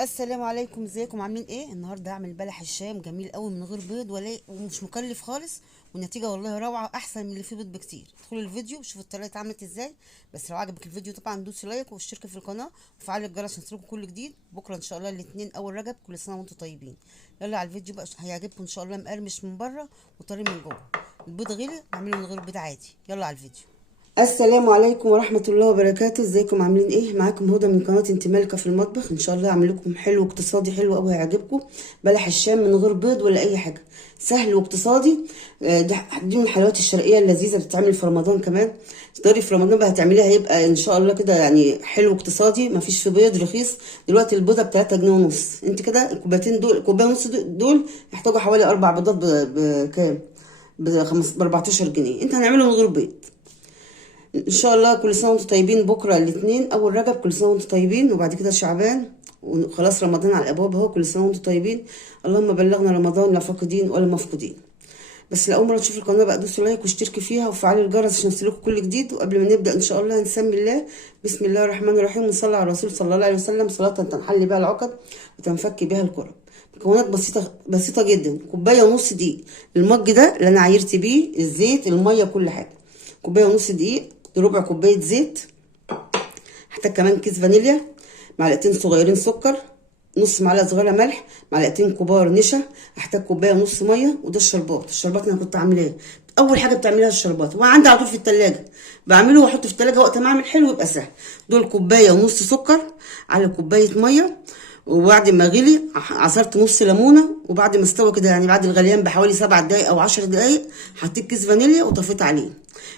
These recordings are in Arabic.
السلام عليكم، ازيكم عاملين ايه؟ النهارده هعمل بلح الشام جميل قوي من غير بيض ومش مكلف خالص، والنتيجه والله روعه احسن من اللي فيه بيض بكتير. ادخلوا الفيديو وشوفوا الطريقه اتعملت ازاي. بس لو عجبك الفيديو طبعا دوسي لايك واشتركي في القناه وفعلي الجرس عشان يوصلكوا كل جديد. بكره ان شاء الله الاثنين اول رجب، كل سنه وانتم طيبين. يلا على الفيديو بقى، هيعجبكم ان شاء الله، مقرمش من بره وطري من جوه. البيض غلي نعمله من غير بيض عادي. يلا على الفيديو. السلام عليكم ورحمة الله وبركاته، ازيكم عاملين ايه؟ معاكم هدى من قناة انت مالكة في المطبخ. ان شاء الله اعمل لكم حلو اقتصادي حلو قوي هيعجبكم. بلح الشام من غير بيض ولا اي حاجة، سهل واقتصادي. دي من الحلويات الشرقية اللذيذة، بتتعمل في رمضان كمان. تقدري في رمضان بقى هتعمليها، هيبقى ان شاء الله كده يعني حلو اقتصادي، مفيش في بيض، رخيص. دلوقتي البيضة ب3 جنيه ونص. انت كده الكوبايتين دول، كوباية ونص دول يحتاجوا حوالي 4 بيضات بكام؟ ب 14 جنيه. انت هنعمله من غير بيض ان شاء الله. كل سنه وانتم طيبين، بكره الاثنين اول رجب، كل سنه وانتم طيبين. وبعد كده شعبان وخلاص رمضان على الابواب اهو، كل سنه وانتم طيبين. اللهم بلغنا رمضان لا فاقدين ولا مفقودين. بس لاول مره تشوفوا القناه بقى دوسوا لايك واشتركي فيها وفعلي الجرس عشان يوصلكوا كل جديد. وقبل ما نبدا ان شاء الله نسمي الله. بسم الله الرحمن الرحيم، ونصلي على الرسول صلى الله عليه وسلم صلاه تنحل بها العقد وتنفك بها الكرب. مكونات بسيطه بسيطه جدا. كوبايه ونص دقيق، المج ده اللي انا عايرت بيه الزيت الميه كل حاجه. كوبايه ونص دقيق، ربع كوبايه زيت. هحتاج كمان كيس فانيليا، معلقتين صغيرين سكر، نص معلقه صغيره ملح، معلقتين كبار نشا. هحتاج كوبايه ونص ميه. وده الشربات انا كنت عاملاه. اول حاجه بتعمليها الشربات، وعندي على طول في التلاجة بعمله واحطه في التلاجة وقت ما اعمل حلو يبقى سهل. دول كوبايه ونص سكر على كوبايه ميه. وبعد ما غلي عصرت نص ليمونه، وبعد ما استوى كده يعني بعد الغليان بحوالي 7 دقايق او 10 دقايق حطيت كيس فانيليا وطفيت عليه.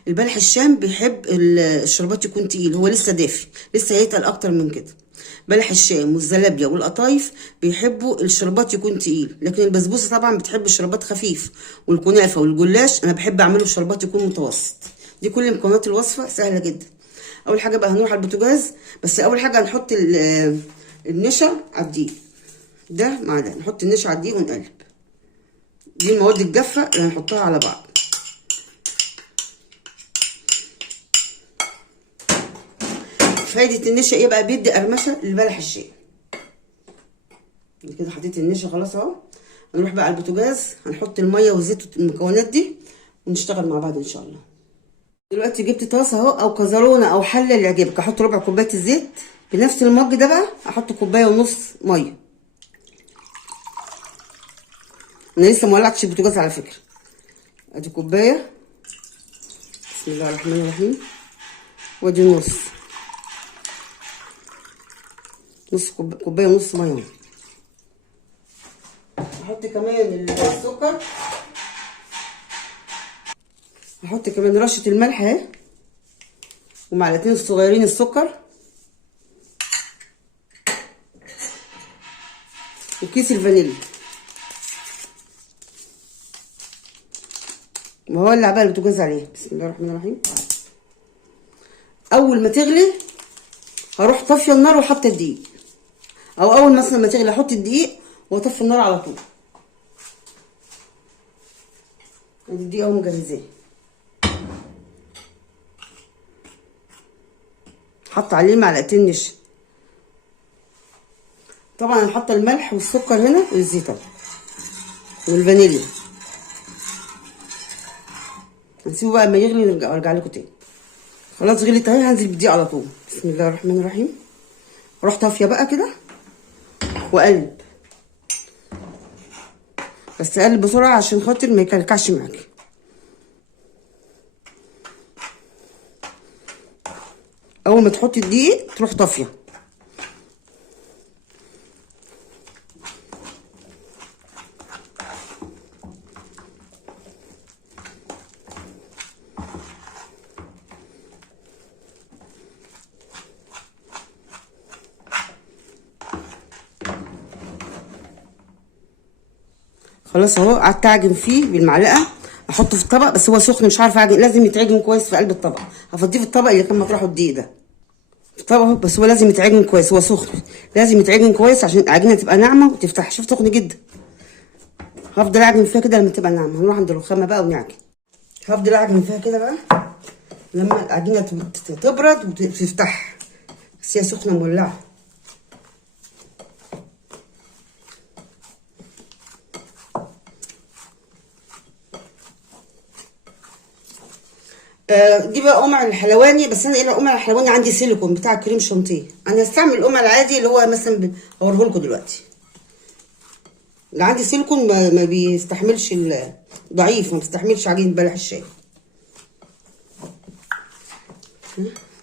البلح الشام بيحب الشربات يكون تقيل، هو لسه دافي، لسه هيتقل اكتر من كده. بلح الشام والزلابيه والقطايف بيحبوا الشربات يكون تقيل، لكن البسبوسه طبعا بتحب الشربات خفيف. والكنافه والجلاش انا بحب اعمله الشربات يكون متوسط. دي كل مكونات الوصفه سهله جدا. اول حاجه بقى هنروح على البوتاجاز، بس اول حاجه هنحط النشا على الدقيق ده مع ده. نحط النشا على الدقيق ونقلب. دي المواد الجافه اللي هنحطها على بعض. فايدة النشا ايه بقى؟ بيدي قرمشة لبلح الشام. كده حطيت النشا خلاص اهو. هنروح بقى على البوتاجاز، هنحط المية والزيت والمكونات دي ونشتغل مع بعض ان شاء الله. دلوقتي جبت طاسة اهو او كزرونة او حلة اللي يعجبك. احط ربع كوباية الزيت. بنفس المج ده بقى احط كوباية ونص مية. انا لسه مولعتش البوتاجاز على فكرة. ادي كوباية، بسم الله الرحمن الرحيم. وادي نص كوباية ونص مية. احط كمان السكر، احط كمان رشه الملح اهي، ومعلقتين صغيرين السكر، وكيس الفانيليا، وهولع بقى البوتاجاز عليه. بسم الله الرحمن الرحيم. اول ما تغلي هروح طافيه النار وحاطه الدقيق، او اول مثلا ما تغلي احط الدقيق واطفي النار على طول. ادي الدقيق اهو مجهزاه. حط عليه معلقتين نشا. طبعا انا حاطه الملح والسكر هنا والزيت طبعا والفانيليا. هنسيبه بقى ما يغلي وارجع لكم تاني. خلاص غليت اهي، هنزل بالدقيق على طول. بسم الله الرحمن الرحيم. اروح طافيه بقى كده واقلب، بس اقلب بسرعه عشان خاطر ما يكلكعش معاكي. اول ما تحطي الدقيق تروح طافيه. خلاص اهو قعدت اعجن فيه بالمعلقه. احطه في الطبق، بس هو سخن مش عارفه اعجن، لازم يتعجن كويس في قلب الطبق. هفضيه في الطبق اللي كان مطرحه الدقيق ده في الطبق اهو، بس هو لازم يتعجن كويس، هو سخن لازم يتعجن كويس عشان العجينه تبقى ناعمه وتفتح. شوف سخن جدا. هفضل اعجن فيها كده لما تبقى ناعمه. هنروح عند الرخامه بقى ونعجن. هفضل اعجن فيها كده بقى لما العجينه تبرد وتفتح، بس هي سخنه مولعه. دي بقى قمع الحلواني، بس انا ايه القمع الحلواني عندي سيليكون بتاع كريم شانتيه. انا هستعمل القمع العادي اللي هو مثلا هوريه لكم دلوقتي. اللي عندي سيليكون ما بيستحملش ضعيف، ما بيستحملش عجينه بلح الشاي.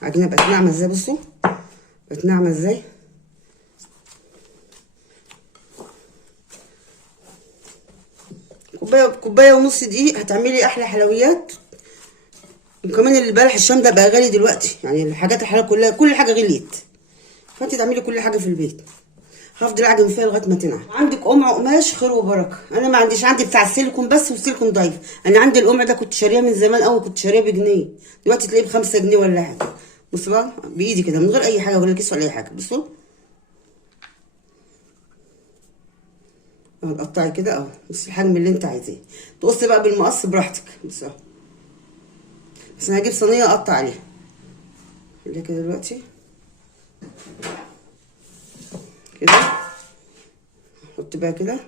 عجينه بقت ناعمه ازاي، بصوا بقت ناعمه ازاي. كوبايه ونص دقيق هتعملي احلى حلويات. وكمان البلح الشام ده بقى غالي دلوقتي، يعني الحاجات الحلوه كلها كل حاجه غليت، فانت تعملي كل حاجه في البيت. هفضل اعجن فيها لغايه ما تنعم. عندك قمع قماش خير وبركه. انا ما عنديش، عندي بتاع السيليكون بس والسيليكون ضعيف. انا عندي القمع ده كنت شاريه من زمان قوي، كنت شاريه بجنيه، دلوقتي تلاقيه ب5 جنيه ولا حاجه. بصوا بقى بايدي كده من غير اي حاجه ولا كيس ولا اي حاجه. بصوا اهو تقطعي كده اهو. بصي الحجم اللي انت عايزاه، تقصي بقى بالمقص براحتك. بصوا بس انا هجيب صينيه اقطع عليها. خليها كده دلوقتي كده. احط بقى كده.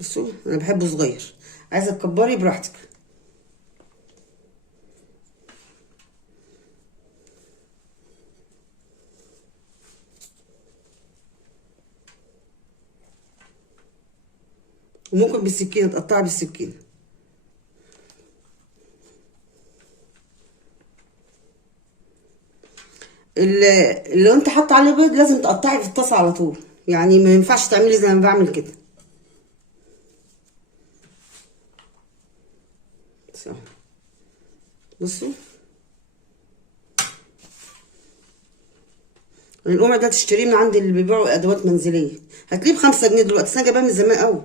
بصوا انا بحبه صغير، عايزه تكبري براحتك. وممكن بالسكينه تقطعي بالسكينه. اللي انت حاطه عليه بيض لازم تقطعي في الطاسه على طول، يعني ما ينفعش تعملي زي ما بعمل كده. بصوا القمع ده تشتريه من عند اللي بيبيعوا ادوات منزليه، هتلاقيه ب5 جنيه دلوقتي، بس انا جايباه من زمان قوي.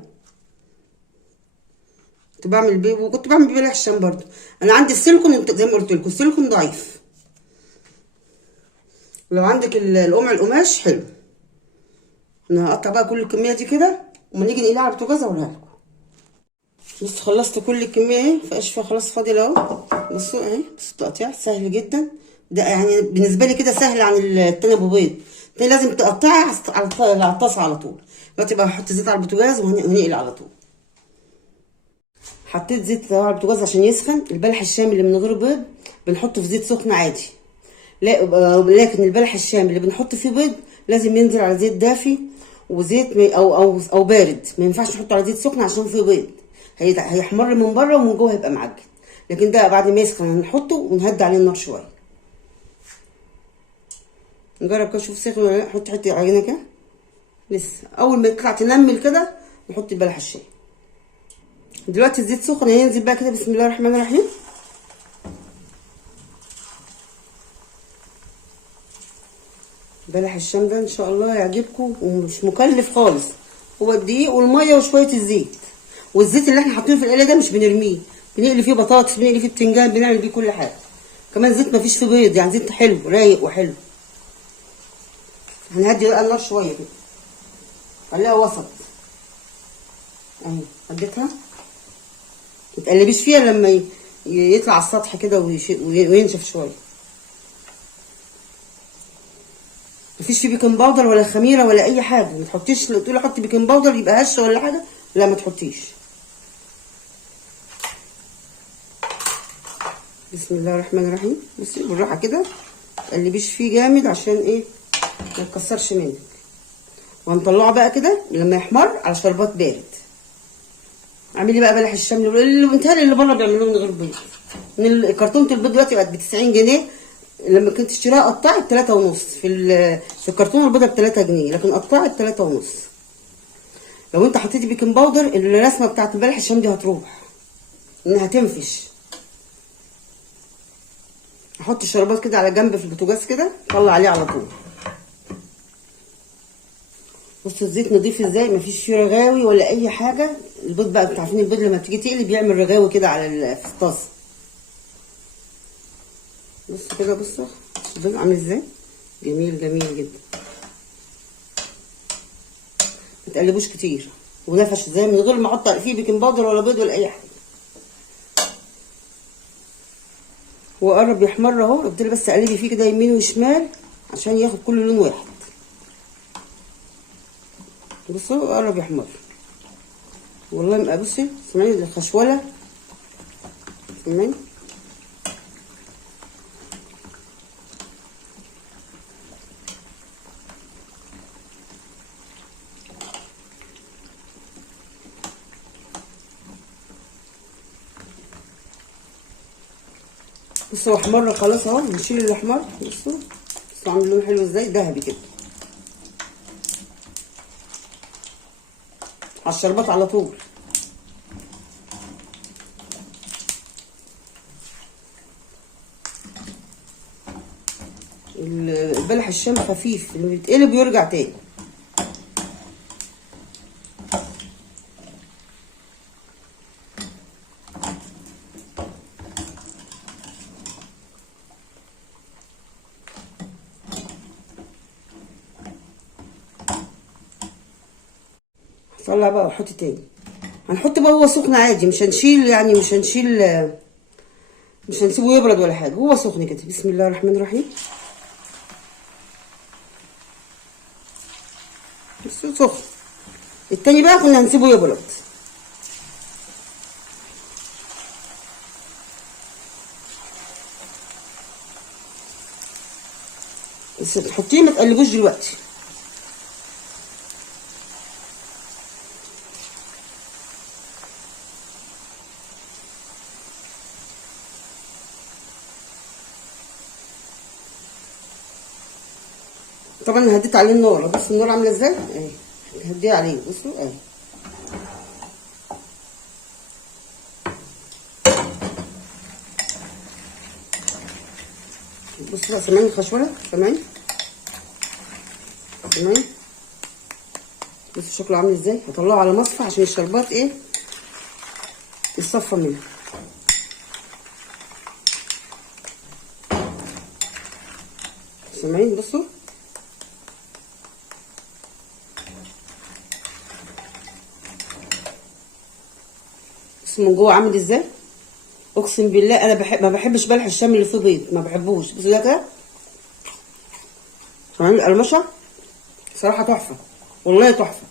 كنت بعمل بيه وكنت بعمل بيه بلح الشام برضو. انا عندي السيليكون، انت زي ما قلت لكم السيليكون ضعيف. لو عندك القمع القماش حلو. انا هقطع بقى كل الكميه دي كده، وما نيجي نقلها على البوتاجاز اوريها لكم. بص خلصت كل الكميه اهي، مفيهاش فيها خلاص فاضل اهو. بصوا اهي، بصوا التقطيع سهل جدا. ده يعني بالنسبه لي كده سهل عن التاني ابو بيض. التاني لازم تقطعي على الطاسه على طول. دلوقتي بقى هحط زيت على البوتاجاز وهنقل على طول. حطيت زيت على البوتاجاز عشان يسخن. البلح الشامي اللي من غير بيض بنحطه في زيت سخن عادي، لكن البلح الشامي اللي بنحط فيه بيض لازم ينزل على زيت دافي وزيت او بارد. ما ينفعش نحطه على زيت سخن عشان فيه بيض، هيحمر من بره ومن جوه هيبقى معجن. لكن ده بعد ما يسخن هنحطه ونهدي عليه النار شويه. نجرب كده نشوف سخن ولا لا. نحط حته عجينه كده لسه، اول ما يطلع تنمل كده نحط البلح الشامي. دلوقتي الزيت سخن، هينزل بقى كده. بسم الله الرحمن الرحيم. بلح الشام ده ان شاء الله يعجبكم ومش مكلف خالص. هو الدقيق والميه وشويه الزيت، والزيت اللي احنا حاطينه في القلي ده مش بنرميه، بنقلي فيه بطاطس، بنقلي فيه بتنجان، بنعمل بيه كل حاجه. كمان زيت مفيش فيه بيض، يعني زيت حلو رايق وحلو. هنهدي بقى النار شويه كده، خليها وسط اهي. هديتها، ما تقلبيش فيها لما يطلع على السطح كده وينشف شويه. مفيش فيه بيكنج باودر ولا خميره ولا اي حاجه. ما تحطيش، لو تقولي حطي بيكنج باودر يبقى هشه ولا حاجه، لا ما تحطيش. بسم الله الرحمن الرحيم. بصي بالراحه كده، ما تقلبيش فيه جامد عشان ايه ما يتكسرش منك. وهنطلعه بقى كده لما يحمر على شربات بارد. اعملي بقى بلح الشام اللي متهيألي اللي بره بيعملوه من غير بيض. من كرتونه البيض دلوقتي بقت ب90 جنيه، لما كنت تشتريها قطعت 3.5. في الكرتونه البيضه ب3 جنيه، لكن قطعت 3.5. لو انت حطيتي بيكنج باودر الرسمه بتاعت البلح الشام دي هتروح، انها تنفش. احط الشربات كده على جنب في البوتاجاز كده، طلع عليه على طول. بصوا الزيت نضيف ازاي، مفيش فيه رغاوي ولا اي حاجه. البيض بقى، انتوا عارفين البيض لما تيجي تقلي بيعمل رغاوي كده على في الطاسه. بصوا كده، بصوا البيض عامل ازاي، جميل جميل جدا. ما تقلبوش كتير، ونفش ازاي من غير ما احط فيه بيكنج باودر ولا بيض ولا اي حاجه. هو قرب يحمر اهو. افضلي بس اقلبي فيه كده يمين وشمال عشان ياخد كل لون واحد. بصوا قرب يحمر والله بصي سامعين الخشوله، سامعين. بصوا احمر خلاص اهو، نشيل الاحمر. بصوا عامل لون حلو ازاي، ذهبي كده على الشربات على طول. البلح الشام خفيف، اللي بيتقلب ويرجع تاني. هطلع بقى واحط تاني. هنحط بقى هو سخن عادي، مش هنشيل يعني، مش هنسيبه يبرد ولا حاجه، هو سخن كده. بسم الله الرحمن الرحيم. بس سخن. التاني بقى كنا هنسيبه يبرد. بس تحطيه ما تقلبوش دلوقتي. طبعا هديت عليه النار، بص النار عامله ازاي اهي، هديها عليه. بصوا اهي. بصوا بقى سامعين الخشوله، سامعين سامعين. بصوا شكله عامل ازاي. هطلعه على مصفى عشان الشربات ايه يتصفى منه. سامعين. بصوا من جوه عامل ازاي. اقسم بالله انا ما بحبش بلح الشام اللي فيه بيض، ما بحبوش. بصوا ده كده سامعين القرمشه، صراحه تحفه والله تحفه.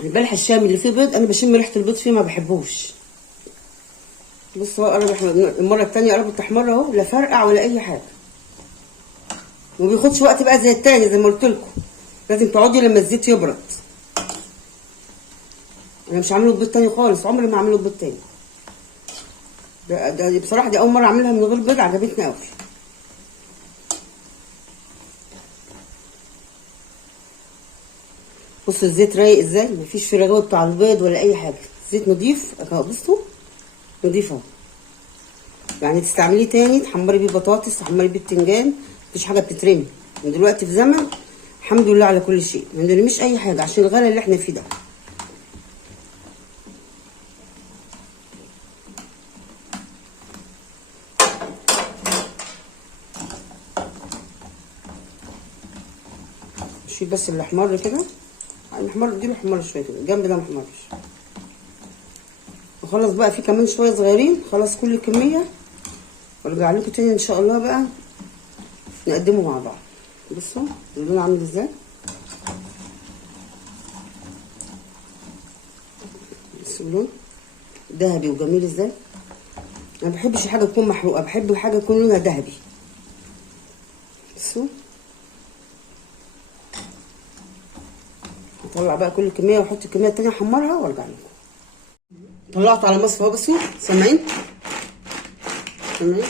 البلح الشامي اللي فيه بيض انا بشم ريحه البيض فيه، ما بحبوش. بص هو قرب المره التانيه قربت تحمر اهو، لا فرقع ولا اي حاجه. وما بياخدش وقت بقى زي التاني، زي ما قلت لكم لازم تقعدي لما الزيت يبرد. انا مش عامله بيض تاني خالص، عمري ما اعمله بيض تاني. ده بصراحه دي اول مره اعملها من غير بيض، عجبتني قوي. بصوا الزيت رايق ازاي، مفيش فيه رغوه بتاع البيض ولا اي حاجه. زيت نضيف اهو، بصوا نضيف اهو. يعني تستعمليه تاني، تحمري بيه بطاطس، تحمري بيه بتنجان، مفيش حاجه بتترمي. ودلوقتي في زمن الحمد لله على كل شيء ما نرميش اي حاجه عشان الغلا اللي احنا فيه ده. نشيل بس اللي احمر كده، المحمر دي محمره شويه كده، الجنب ده محمرش. وخلص بقى في كمان شويه صغيرين، خلاص كل الكميه وارجع لكم تاني ان شاء الله بقى نقدمه مع بعض. بصوا اللون عامل ازاي. بصوا اللون ذهبي وجميل ازاي. انا ما بحبش الحاجه تكون محروقه، بحب الحاجه تكون لونها ذهبي. بصوا هطلع بقى كل الكميه واحط الكميه التانيه احمرها وارجع لكم. طلعت على مصفى اهو. بصوا سامعين سامعين.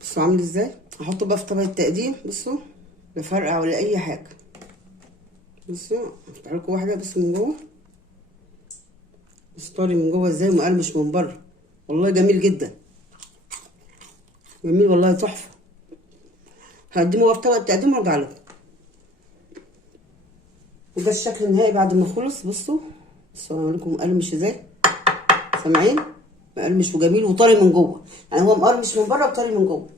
بصوا عامل ازاي. هحطه بقى في طبق التقديم. بصوا لا فرقع ولا اي حاجه. بصوا هفتح لكم واحده بس من جوه. بصوا طري من جوه ازاي ومقرمش من بره، والله جميل جدا، جميل والله تحفه. هقدمه بقى في طبق التقديم وارجع لكم. وده الشكل النهائي بعد ما خلص. بصوا انا هوريكم مقرمش ازاي. سامعين مقرمش وجميل وطري من جوه، يعني هو مقرمش من بره وطري من جوه.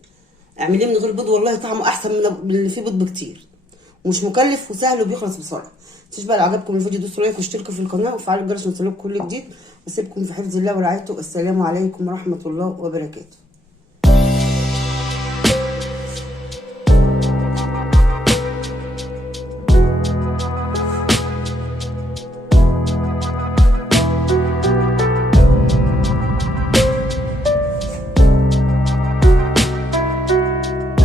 اعمليه من غير بيض والله طعمه احسن من اللي فيه بيض بكتير، ومش مكلف وسهل وبيخلص بسرعه. متنسوش بقى لو عجبكم الفيديو دوسوا لايك واشتركوا في القناه وفعلوا الجرس عشان يوصلكم كل جديد. واسيبكم في حفظ الله ورعايته. السلام عليكم ورحمه الله وبركاته.